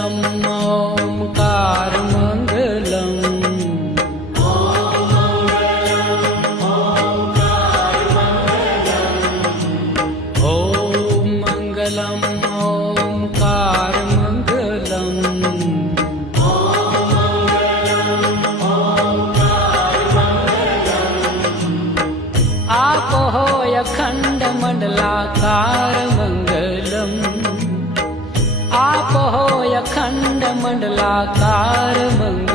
मङ्गलम् ओङ्कारमङ्गलम् ॐ मङ्गलम् ओङ्कारमङ्गलम् आपो अखण्ड मण्डलाकार मङ्गलम् आपो अखण्ड मण्डलाकार मङ्गलम्